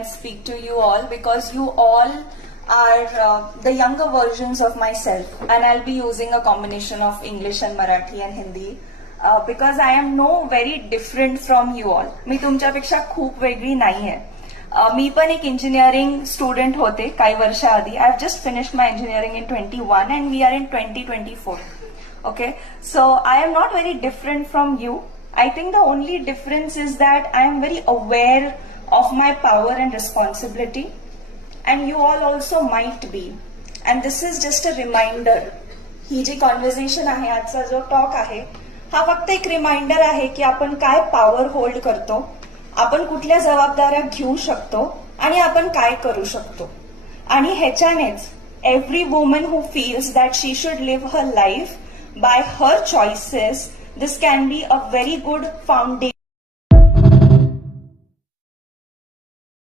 and speak to you all because you all are the younger versions of myself, and I'll be using a combination of English and Marathi and Hindi because I am no very different from you all. मी तुमच्यापेक्षा खूप वेगळी नाहीये. मी पण एक engineering student होते काही वर्षाआधी. I have just finished my engineering in 21 and we are in 2024. Okay, so I am not very different from you. I think the only difference is that I am very aware of my power and responsibility, and you all also might be. And this is just a reminder. ही जी conversation आहे, आजचा जो talk आहे, हा फक्त एक reminder आहे की आपण काय पॉवर होल्ड करतो, आपण कुठल्या जबाबदाऱ्या घेऊ शकतो आणि आपण काय करू शकतो. आणि ह्याच्यानेच every woman who feels that she should live her life by her choices, this can be a very good foundation